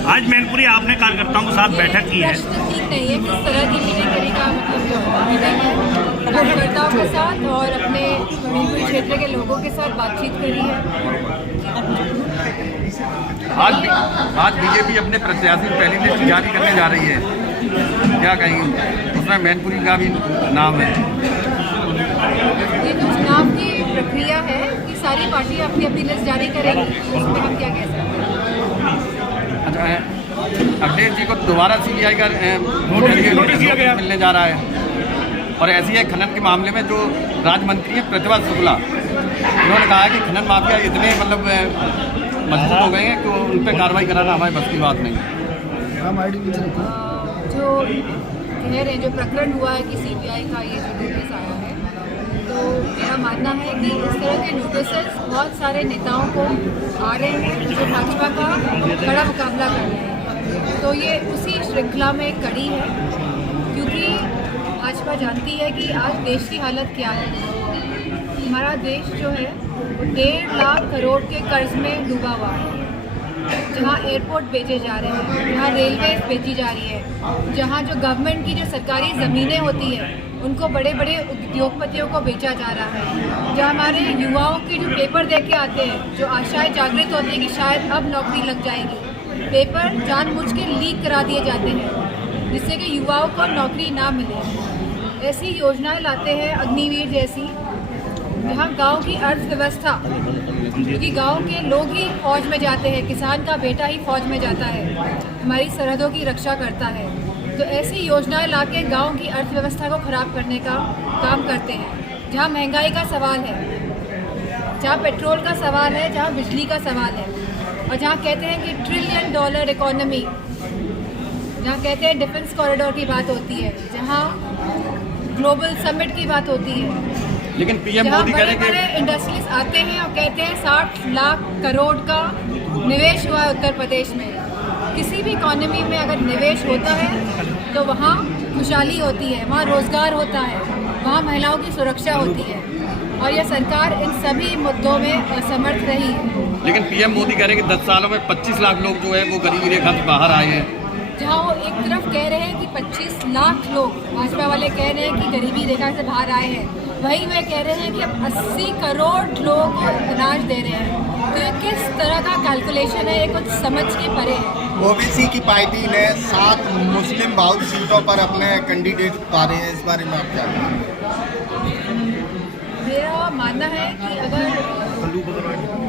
आज मैनपुरी आपने कार्यकर्ताओं के साथ बैठक की है। ठीक नहीं है, किस तरह की मीटिंग करने का मीटिंग है कार्यकर्ताओं के साथ और अपने मैनपुरी क्षेत्र के लोगों के साथ बातचीत करी है। आज बीजेपी अपने प्रत्याशी की पहली लिस्ट जारी करने जा रही है, क्या कहेंगे? उसमें मैनपुरी का भी नाम है। ये तो चुनाव की प्रक्रिया है कि सारी पार्टियां अपनी अपनी लिस्ट जारी करेंगी, उसमें हम क्या कह सकते हैं। अच्छा, अखिलेश जी को दोबारा CBI का नोटिस मिलने जा रहा है। और ऐसी है खनन के मामले में जो राज्य मंत्री है प्रतिभा शुक्ला, उन्होंने कहा है कि खनन माफिया इतने मजबूत हो गए हैं कि उन पर कार्रवाई कराना हमारी बस की बात नहीं है। जो कह रहे हैं, जो प्रकरण हुआ है कि CBI का ये जो नोटिस आया है, तो मेरा मानना है कि इस तरह के नोटिस बहुत सारे नेताओं को आ रहे हैं जो भाजपा का बड़ा मुकाबला कर रहे हैं। तो ये उसी श्रृंखला में एक कड़ी है, क्योंकि भाजपा जानती है कि आज देश की हालत क्या है। हमारा देश जो है 1.5 लाख करोड़ के कर्ज में डूबा हुआ है, जहाँ एयरपोर्ट बेचे जा रहे हैं, जहाँ रेलवे बेची जा रही है, जहाँ जो गवर्नमेंट की जो सरकारी ज़मीनें होती है उनको बड़े बड़े उद्योगपतियों को बेचा जा रहा है, जहाँ हमारे युवाओं के जो पेपर दे के आते हैं, जो आशाएं जागृत होती है कि शायद अब नौकरी लग जाएगी, पेपर जानबूझ के लीक करा दिए जाते हैं जिससे कि युवाओं को नौकरी ना मिले। ऐसी योजनाएं लाते हैं अग्निवीर जैसी, जहाँ गांव की अर्थव्यवस्था, क्योंकि गांव के लोग ही फौज में जाते हैं, किसान का बेटा ही फौज में जाता है, हमारी सरहदों की रक्षा करता है, तो ऐसी योजनाएं लाके गांव की अर्थव्यवस्था को ख़राब करने का काम करते हैं। जहाँ महंगाई का सवाल है, जहाँ पेट्रोल का सवाल है, जहाँ बिजली का सवाल है, और जहाँ कहते हैं कि $1 ट्रिलियन इकोनॉमी, जहाँ कहते हैं डिफेंस कॉरिडोर की बात होती है, जहाँ ग्लोबल समिट की बात होती है, लेकिन PM मोदी कह रहे हैं कि इंडस्ट्रीज आते हैं और कहते हैं 60 लाख करोड़ का निवेश हुआ है उत्तर प्रदेश में। किसी भी इकोनॉमी में अगर निवेश होता है तो वहाँ खुशहाली होती है, वहाँ रोजगार होता है, वहाँ महिलाओं की सुरक्षा होती है, और यह सरकार इन सभी मुद्दों में असमर्थ रही है। लेकिन PM मोदी कह रहे हैं कि 10 सालों में 25 लाख लोग जो है वो गरीबी रेखा से बाहर आए हैं। जहाँ वो एक तरफ कह रहे हैं कि 25 लाख लोग, भाजपा वाले कह रहे हैं कि गरीबी रेखा से बाहर आए हैं, वही वे कह रहे हैं कि अब 80 करोड़ लोग को अनाज दे रहे हैं। तो ये किस तरह का कैलकुलेशन है, ये कुछ समझ के परे है। OBC की पार्टी ने 7 मुस्लिम बहुल सीटों पर अपने कैंडिडेट उतारे हैं, इस बारे में आप क्या कहेंगे? मेरा मानना है कि अगर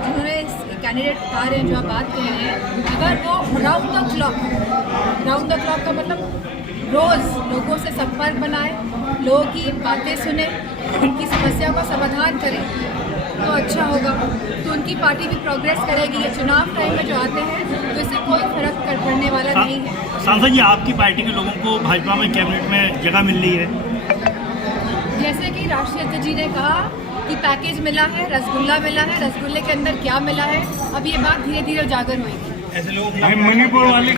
जिन्होंने कैंडिडेट उतारे हैं, जो आप बात कह रहे हैं, अगर वो राउंड द क्लॉक का मतलब रोज़ लोगों से संपर्क बनाए, लोगों की बातें सुने, उनकी समस्या का समाधान करें, तो अच्छा होगा। तो उनकी पार्टी भी प्रोग्रेस करेगी। ये चुनाव टाइम में जो आते हैं तो इससे कोई फर्क पड़ने वाला नहीं है। सांसद जी, आपकी पार्टी के लोगों को भाजपा में कैबिनेट में जगह मिल रही है? जैसे कि राष्ट्रीय अध्यक्ष जी ने कहा कि पैकेज मिला है, रसगुल्ला मिला है, रसगुल्ले के अंदर क्या मिला है, अब ये बात धीरे धीरे उजागर होगी। ऐसे लोग मणिपुर वाले